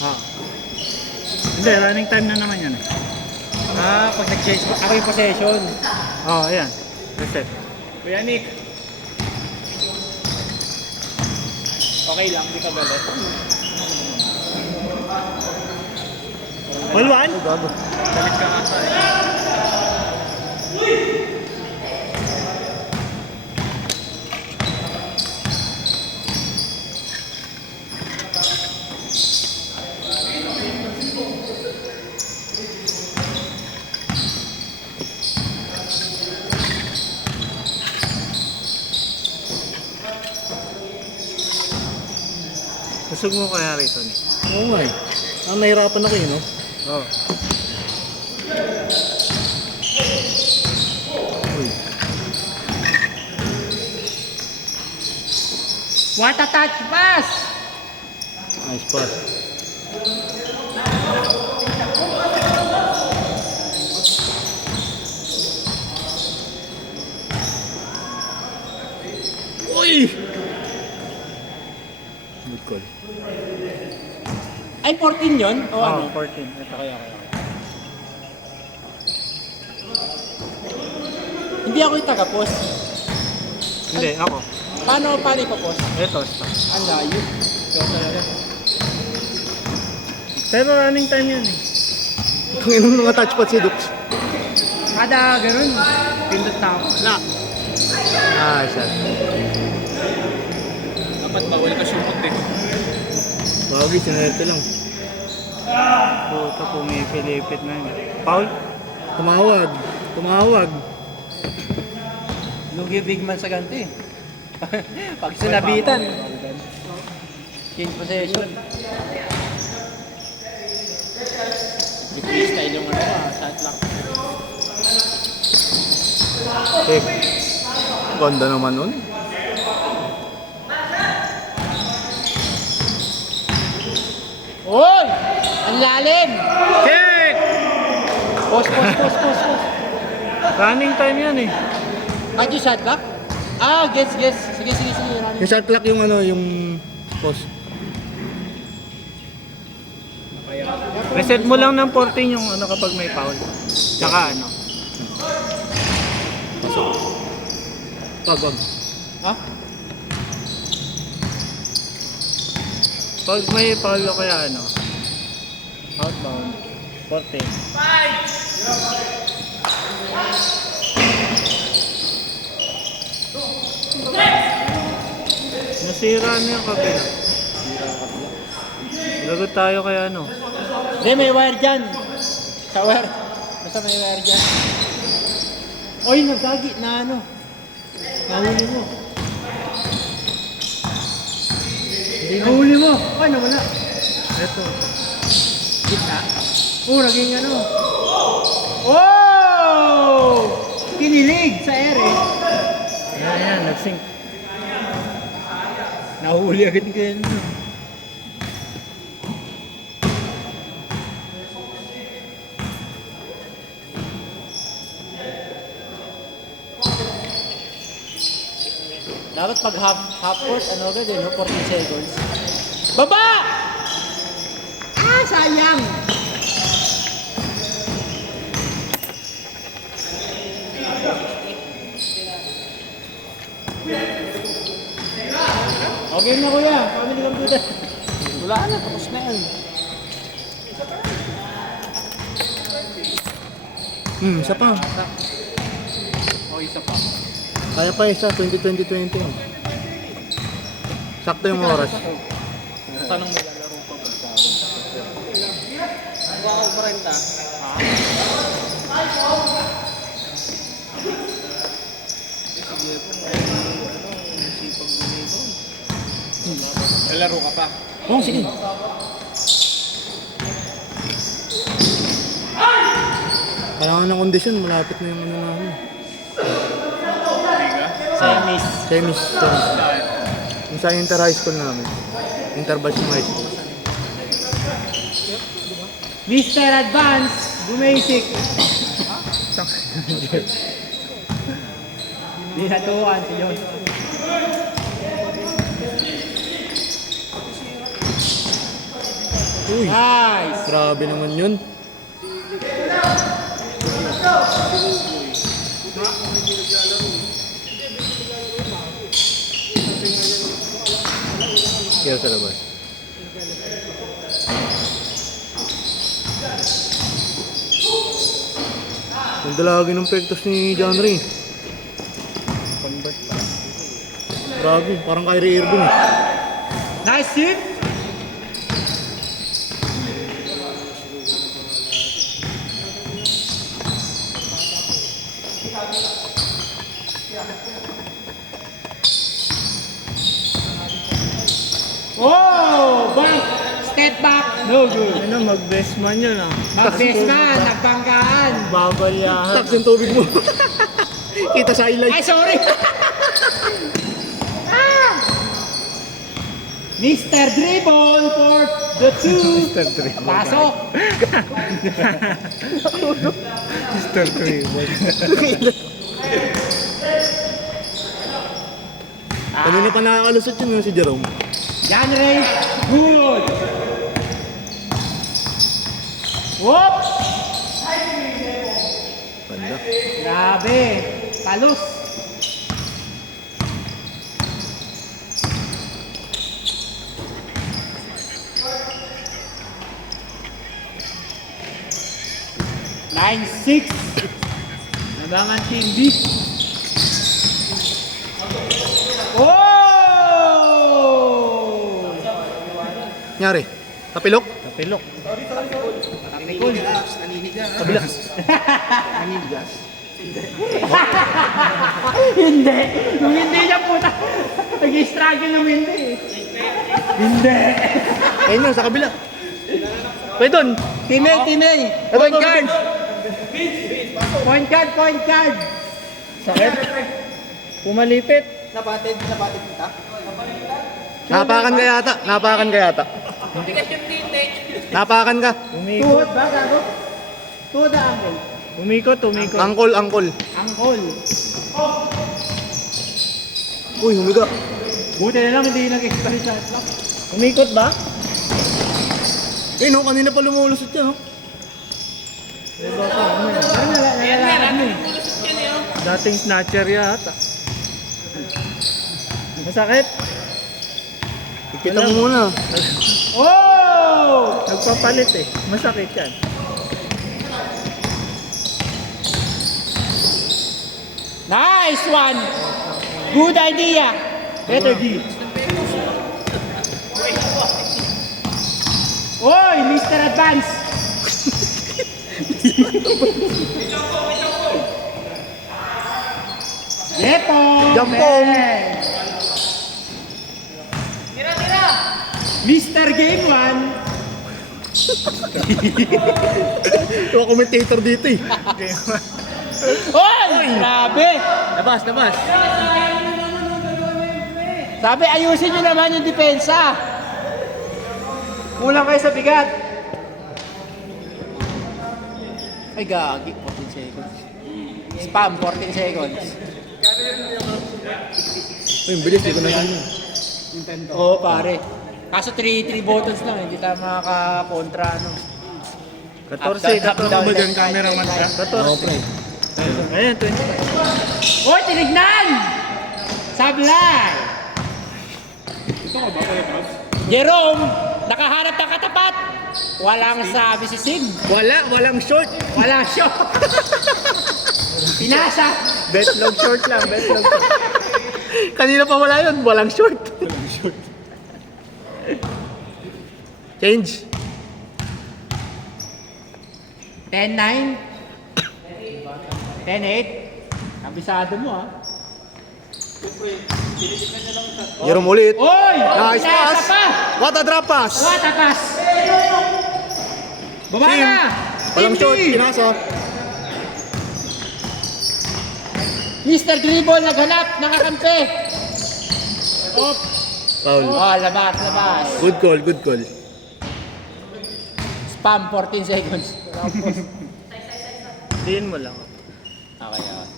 Ah. Hindi, running time na naman yan eh. Pag nag-change ako yung possession. Oo, ayan. Reset. Kuya Nick. Okay lang, di ka galit. All one? Galit ka nga eh. Kusog mo kaya rito ni. Oo nga eh. Nahirapan ako eh, no? Oo. Uy. What a touch pass! Nice pass. Uy! Good call. Ay, 14 yun? O Oo, ano? 14. Ito. Kaya. Hindi ako yung taga-post. Hindi, ako. Paano ipapost? Ito, stop. Ang layo. Ikaw talaga. Pero running time yan eh. Kung inom mga touchpad si Dux. Kada ganun, pindot na ako. Ah, shot. Dapat bawal ka sumot eh. Bagay, sinerte lang. Puta, pumipilipit na yun. Paul? Tumawag. Tumawag. Lugi big man sa ganti. Pag sinabitan. Change possession. Hindi ko yung style yung shot lang. Check. Ganda naman nun. Oy! Ang lalim! Check! Post. Running time yan eh. Kahit yung shot clock? Gets. Sige. Yung shot clock yung ano, yung post. Reset mo lang ng 14 yung ano kapag may foul. Tsaka ano. Wag. Ha? Pag may foul o kaya ano. Outbound. 14. Nasira na yung kabila. Lagot tayo kaya ano. Hindi, may wire dyan. Sa wire. Basta may wire dyan. Oy, nagdagi na ano. Nahuli mo. Nahuli mo. Ay, nawala. Ito. Gitna. Naging ano. Oh! Kinilig sa ere. Ayan, nagsink. Nahuli agad kayo. Dapat pag half court, ano agad eh, no? 40 seconds. Baba! Sayang! Okay na kuya, family computer. Wala na, tapos na yan. Isa pa. O, isa pa. Kaya pa isa, 2020. Sakto yung oras. Tanong mo lalaro pa ba sa akin? Huwag ako parenta. Sige po, sipag gumito. Lalaro ka pa? Oh, sige. Kailangan ng kondisyon, malapit na yung ano namin. Semis. Semis. Yung sa inter high school namin. Interbash high school. Mr. Advance, bumasic. Di natukan si John. Uy, Nice! grabe naman yun. Kaya sa labas. Ang dalagi ng pektos ni John Ray. Grabe, parang Kyrie Irving eh. Nice hit! Oh! Back! Step back! No good! Ano, mag-best man yun ah. Mag-best man! Nagbanggaan! Babalyahan. Tax yung tubig mo. Kita sa highlight. Ay, sorry! Ah! Mr. Dribble for the two! Mr. Dribble. Pasok! Mr. Dribble. Kanina pa nakakalusot yun si Jerome. Yan Ray, good! Whoop! Banda. Grabe! Palos! Line 6 Nabangan Team B. Oh! Nyari, tapilok? Kapilok. Kabila. Hindi! Nung hindi niya puta, nag-struggle ng hindi. Hindi! Ayun na, sa kabila. Pwede doon. Teammate, teammate! Point guard! Point guard, point guard! Sakit. Pumalipit. Napakan ka yata. Napakan ka yata. Napakan ka. Umikot. Tuhod ba, gago? Tuhod na angle. Umikot, umikot. Angkol, angkol. Angkol. Uy, humiga. Buti na lang hindi nag-extra shot lock. Umikot ba? Eh no, kanina pa lumulusot yan, no? Diba ka? Ano yun? Ano nalalakad mo eh? Dating snatcher yata. Masakit? Kita mo muna. Oh! Nagpapalit eh. Masakit yan. Nice one! Good idea! Better D. Oy, Mr. Advance! Yepo! Jampong! Mr. Game 1! Ito commentator dito eh. Oy! Grabe! Labas, labas. Sabi, ayusin nyo naman yung depensa. Kulang kayo sa bigat. Ay, gagi. 14 seconds. Spam, 14 seconds. Uy, bilis. Dito na sa'yo. Oo, pare. Kaso 3 buttons lang, hindi tayo makaka-kontra, ano. 14, Up, down, 14. ba dyan, cameraman ka? 14. pre. Ayan, 25. Oy, tinignan! Sablay! Jerome, nakaharap ng katapat. Walang sabi si Sim. Walang short. Walang shot. Pinasa. Betlog short lang, betlog short. Kanina pa wala yun. Walang short. Change. 10-9. 10-8. Kabisado mo ah. Jerome ulit. Oy! Nice Pinasa pass. pa! What a drop pass. What a pass! Baba Sim. na! Walang Team short. D! Pinasa. Mr. Dribble naghanap, nakakampi. Op. Foul. Oh, labas, labas. Good call, good call. Spam, 14 seconds. Diin mo lang. Okay, ah.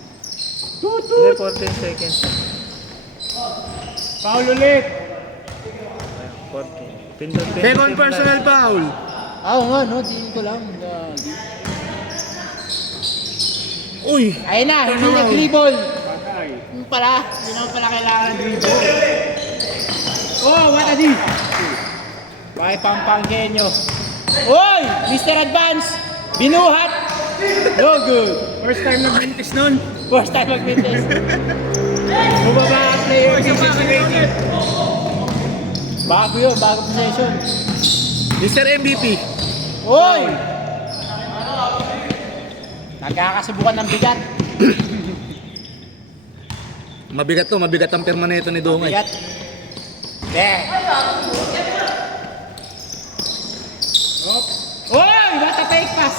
Hindi, 14 seconds. Foul ulit. 14. Second personal foul. Oo nga, no? Diin ko lang. Gagi. Uy! Ayun na, hindi Turnaround. nag-dribble. Yung pala, hindi naman pala kailangan ng dribble. Oh, what a D! Bakit pampanggenyo? Oy! Mr. Advance! Binuhat! No good! First time nag-mintis nun. First time mag-mintis. Bumaba ang player sa situation. Bago yun, bago possession. Mr. MVP. Oy! Nagkakasubukan ng bigat. Mabigat ang permaneto ni Dongay. Bigat. There. Oy! What a fake pass!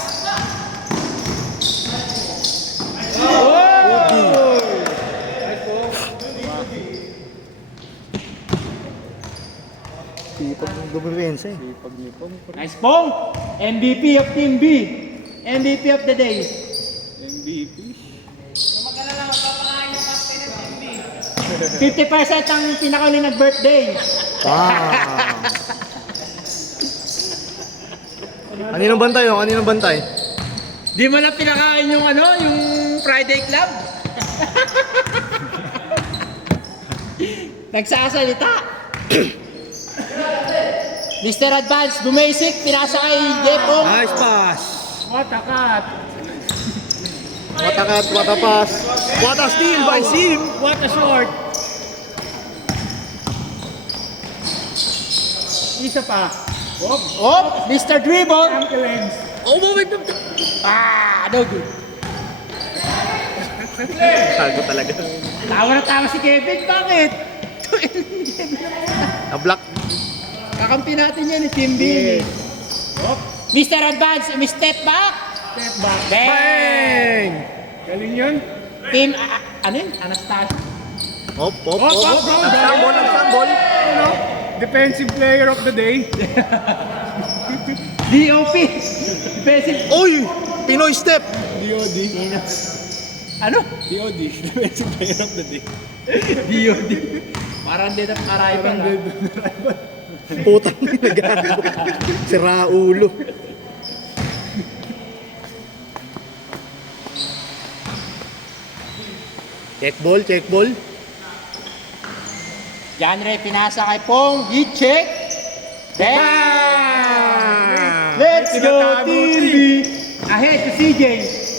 Oh! Sipag ng dumirensa eh. Nice pong! MVP of Team B. MVP of the day. MVP. 50% ang pinakauli nag-birthday. Wow! Kaninong bantay oh? Kaninong bantay? Di mo na pinakain yung ano, yung Friday Club. Nagsasalita. Mr. Advance, bumasic, pinasa kay Jepong. Nice pass! What a cut. What a cut, what a pass. What a steal by Sim! What a short. Isa pa. Oh, Mr. Dribble. Ankle legs. Oh, my God! Ah, no good. Tago talaga. Tawa na tawa si Kevin, bakit? Na-block. Kakampi natin yan, Team B. Mr. Advance, step back. Step back. Bang! Galing yun. Team, ano yun? Anastasia. Hop, hop, hop. Nagsambol. Ano? Defensive player of the day. DOP. Defensive. Uy! Pinoy step! DOD. Ano? DOD. Defensive player of the day. DOD. Parang din ang arrival. Putang nagago. Sira ulo. Check ball, check ball. Janre, pinasa kay Pong. I-check. Bang! Let's go, Team B. Ahead to CJ.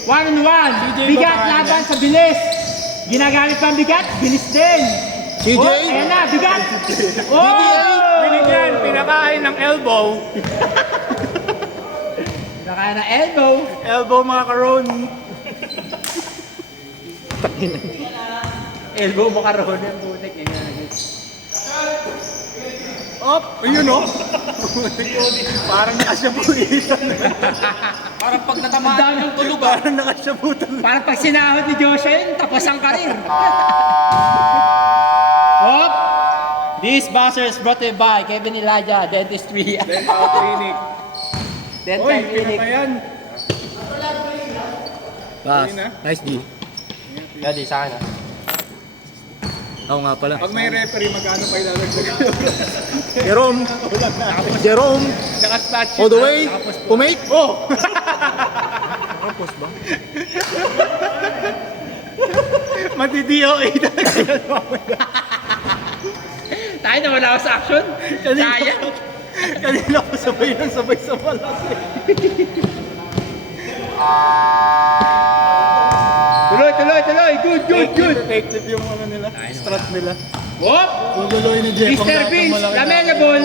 1-on-1. Bigat laban sa bilis. Ginagamit pa ang bigat. Bilis din. CJ? Oh, ayan na, bigat. Oh! Binigyan, pinakain ng elbow. Naka na elbow. Elbow mga karon. Elbow macaroni ang butik. Up! Ayun o. Parang nakasyabutan. Parang pag natamaan yung tulog. Parang nakasyabutan. Parang pag sinahod ni Joshua yun, tapos ang karir. Hop! These buzzers brought to you by Kevin Elijah, Dentistry. Dental clinic. Dental Oy, Clinic. pinakayan. Pass. Nice G. Daddy, sa akin. Oo nga pala. Pag may referee, magkano pa ilalagdag? Jerome. Jerome. Naka-statue. All the way. Pumake. Oh! Tapos ba? Mati-DOA talaga. Tayo na wala ako sa action. Sayang. Kanina ko sabay ng sabay sa malas eh. Tuloy, tuloy, tuloy. Good, good, good. Effective yung ano nila, strat nila. Hop! Guguloy ni Jeff. Mr. Vince, lamellable.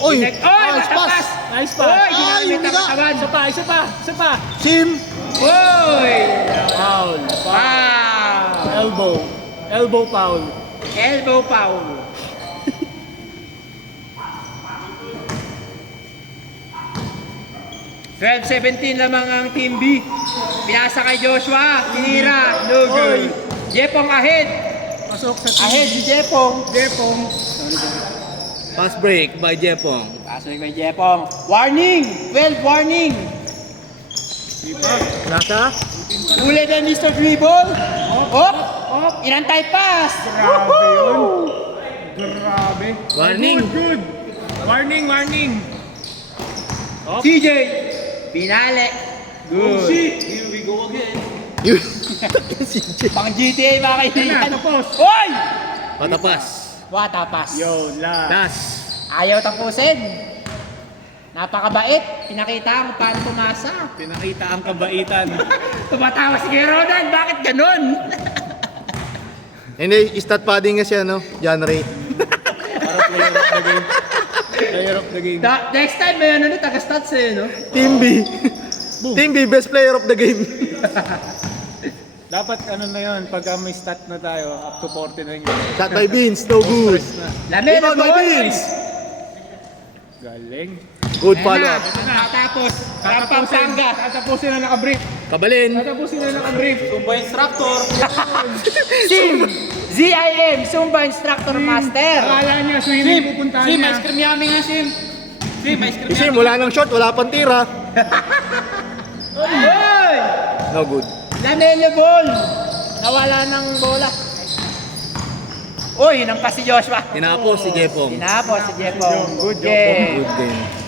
Oy! Oy, Nice pass! pass. Nice pass. Oy, Ay, ginamit ang biga. katawan. Isa pa. Sim! Oy! Foul. Wow! Elbow foul. Elbow foul. (12-17) lamang ang Team B. Pinasa kay Joshua. Tinira. No good. Jepong ahead. Pasok sa Ahead si Jepong. Jepong. Pass break by Jepong. Pasok kay Jepong. Warning! 12 warning! Nasa? Uli din Mr. Dribble. Hop! Inantay pass! Grabe yun. Grabe. Warning. Good. Warning, warning. Oh. CJ! Binale! Good! Here we go again. Yun. Pang GTA mga kaibigan! Tapos. Hoy! Patapas. Watapas! Yo, last. Last. Ayaw tapusin! Napakabait! Pinakita kung paano pumasa! Pinakita ang kabaitan. Tumatawa si Kuya Rodan! Bakit ganun? Hindi, stat padding nga siya, no? John Ray. Para player of the game. Player of the game. Next time may ano taga-stats eh, no? Team B. Team B, best player of the game. Dapat ano na yun, pag may stat na tayo, up to 40 na yun. Shot by Beans, no good. Lamela Rebound by boy! Beans. Galing. Good follow up. Tapos, Pampanga! Tatapusin na nakabrief. Kabalin. Tatapusin na nakabrief. Zumba instructor. Sim! ZIM! Zumba Instructor Master! Akala niya, swimming pupuntahan niya. Ice cream yummy nga, Sim! Sim, ice cream Kasi wala nang shot, wala pang tira. Hoy! No good. Lamela ball! Nawala ng bola. Uy, nampas si Joshua. Tinapos si Jepong. Tinapos si Jepong. Good job. Yeah. Good game.